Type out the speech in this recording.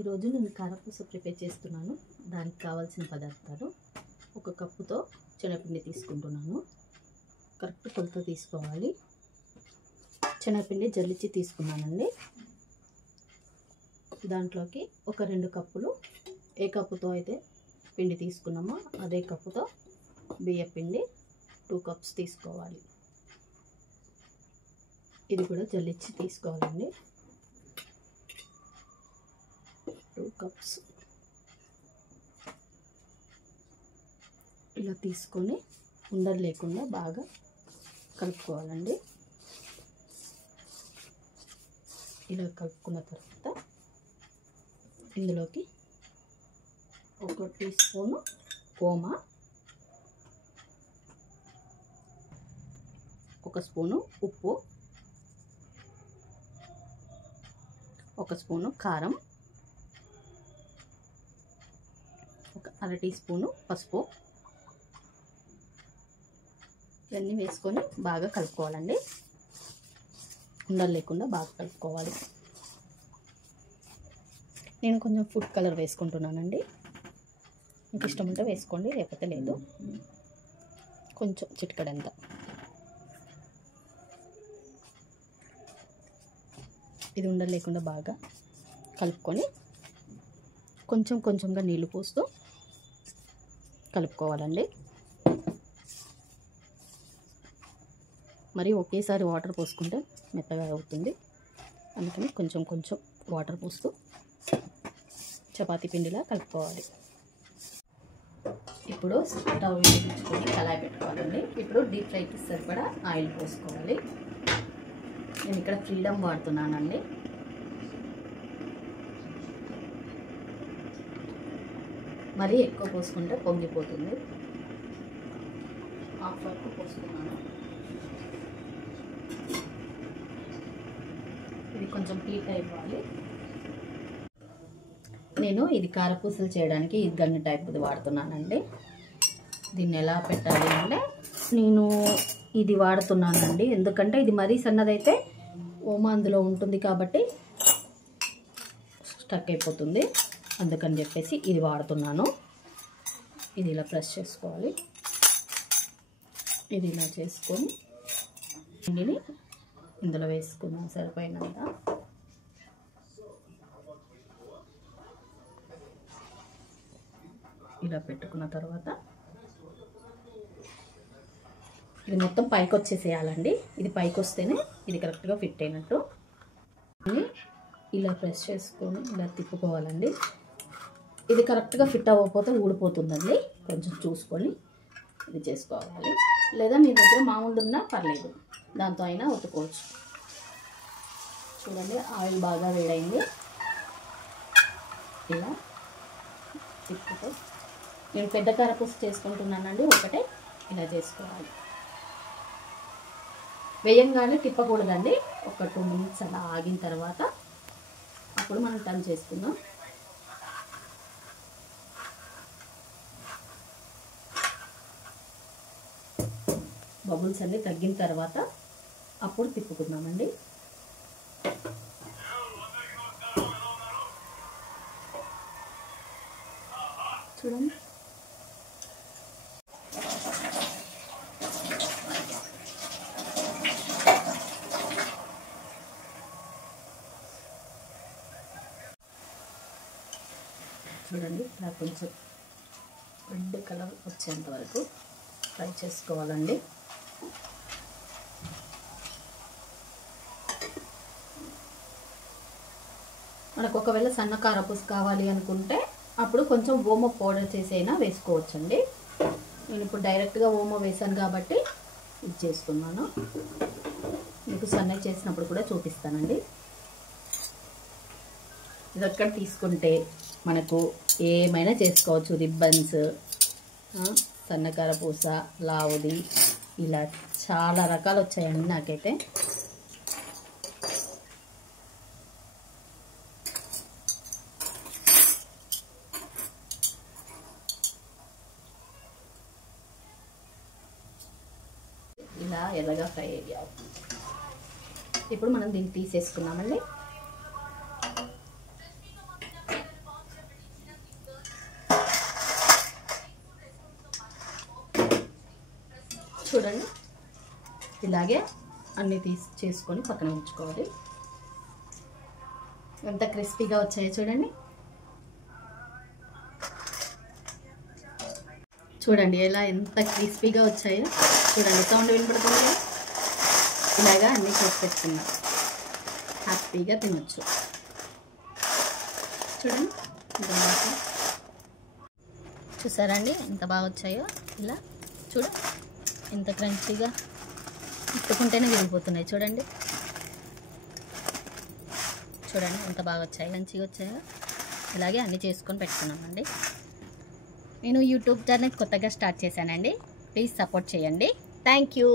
ఈరోజు నేను కారపూస ప్రిపేర్ చేస్తున్నాను. దానికి కావాల్సిన పదార్థాలు: ఒక కప్పుతో శనగపిండి తీసుకుంటున్నాను. కరెక్ట్ కొలత తీసుకోవాలి. శనగపిండి జల్లించి తీసుకున్నానండి. దాంట్లోకి ఒక 2 కప్పులు, ఏ కప్పుతో అయితే పిండి తీసుకున్నామో అదే కప్పుతో బియ్యపిండి 2 కప్స్ తీసుకోవాలి. ఇది కూడా జల్లించి తీసుకోవాలండి. 2 కప్స్ ఇలా తీసుకొని ఉండలు లేకుండా బాగా కలుపుకోవాలండి. ఇలా కలుపుకున్న తర్వాత ఇందులోకి 1 టీ స్పూను ఓమా, 1 స్పూను ఉప్పు, 1 స్పూను కారం, 1/2 టీ స్పూను పసుపు ఇవన్నీ వేసుకొని బాగా కలుపుకోవాలండి. ఉండలు లేకుండా బాగా కలుపుకోవాలి. నేను కొంచెం ఫుడ్ కలర్ వేసుకుంటున్నానండి. మీకు ఇష్టం ఉంటే వేసుకోండి, లేకపోతే లేదు. కొంచెం చిటికెడంత. ఇది ఉండలు లేకుండా బాగా కలుపుకొని కొంచెం కొంచెంగా నీళ్ళు పోస్తూ కలుపుకోవాలండి. మరి ఒకేసారి వాటర్ పోసుకుంటే మెత్తగా అవుతుంది. అందుకని కొంచెం కొంచెం వాటర్ పోస్తూ చపాతీ పిండిలా కలుపుకోవాలి. ఇప్పుడు స్టవ్ వెలిగించుకొని కళాయి పెట్టుకోవాలండి. ఇప్పుడు డీప్ ఫ్రైకి సరిపడా ఆయిల్ పోసుకోవాలి. నేను ఇక్కడ ఫ్రీడమ్ వాడుతున్నానండి. మరీ ఎక్కువ పోసుకుంటే పొంగిపోతుంది. హాఫ్ వరకు పోసుకున్నాను. ఇది కొంచెం హీట్ అయిపోవాలి. నేను ఇది కారపూసలు చేయడానికి ఈ గన్ను టైప్ది వాడుతున్నానండి. దీన్ని ఎలా పెట్టాలి అంటే నేను ఇది వాడుతున్నానండి. ఎందుకంటే ఇది మరీ సన్నదైతే ఓమా అందులో ఉంటుంది కాబట్టి స్టక్ అయిపోతుంది. అందుకని చెప్పేసి ఇది వాడుతున్నాను. ఇది ఇలా ప్రెస్ చేసుకోవాలి. ఇది ఇలా చేసుకొని పిండిని ఇందులో వేసుకున్నాం సరిపోయినంత. ఇలా పెట్టుకున్న తర్వాత ఇది మొత్తం పైకి వచ్చేసేయాలండి. ఇది పైకి వస్తేనే ఇది కరెక్ట్గా ఫిట్ అయినట్టు. ఇలా ప్రెస్ చేసుకొని ఇలా తిప్పుకోవాలండి. ఇది కరెక్ట్గా ఫిట్ అవ్వకపోతే ఊడిపోతుందండి. కొంచెం చూసుకొని ఇది చేసుకోవాలి. లేదా మీ దగ్గర మామూలు ఉన్నా పర్లేదు, దాంతో అయినా ఒత్తుకోవచ్చు. చూడండి, ఆయిల్ బాగా వేడైంది. ఇలా తిప్పుతో నేను పెద్ద కారపూస చేసుకుంటున్నానండి. ఒకటే ఇలా చేసుకోవాలి. వేయంగానే తిప్పకూడదండి. ఒక 2 మినిట్స్ అలా ఆగిన తర్వాత అప్పుడు మనం టర్న్ చేసుకుందాం. బబుల్స్ అన్నీ తగ్గిన తర్వాత అప్పుడు తిప్పుకుందామండి. చూడండి, చూడండి ఇలా కొంచెం రెడ్ కలర్ వచ్చేంత వరకు ఫ్రై చేసుకోవాలండి. మనకు ఒకవేళ సన్న కారపూస కావాలి అనుకుంటే అప్పుడు కొంచెం ఓమ పౌడర్ చేసైనా వేసుకోవచ్చండి. నేను ఇప్పుడు డైరెక్ట్గా ఓమ వేసాను కాబట్టి ఇది చేస్తున్నాను. మీకు సన్న చేసినప్పుడు కూడా చూపిస్తానండి. ఇది ఒక్కడ తీసుకుంటే మనకు ఏమైనా చేసుకోవచ్చు. రిబ్బన్స్, సన్న కారపూస, లావుది, ఇలా చాలా రకాలు వచ్చాయండి నాకైతే. ఇలా ఎర్రగా ఫ్రై అయ్యాయి. ఇప్పుడు మనం దీన్ని తీసేసుకున్నామండి. చూడండి ఇలాగే అన్నీ చేసుకొని పక్కన ఉంచుకోవాలి. ఎంత క్రిస్పీగా వచ్చాయో చూడండి. చూడండి ఎంత క్రిస్పీగా వచ్చాయో చూడండి. సౌండ్ వినపడుతుంది. ఇలాగా అన్నీ చేసి పెట్టుకున్నాం, హ్యాపీగా తినొచ్చు. చూడండి చూసారా అండి ఎంత బాగా వచ్చాయో. ఇలా ఎంత క్రంచీగా ముట్టుకుంటేనే విరిగిపోతున్నాయి. చూడండి ఎంత బాగా వచ్చాయి, మంచిగా వచ్చాయో. ఇలాగే అన్నీ చేసుకొని పెట్టుకున్నామండి. నేను యూట్యూబ్ ఛానల్ కొత్తగా స్టార్ట్ చేశానండి. ప్లీజ్ సపోర్ట్ చేయండి. Thank you.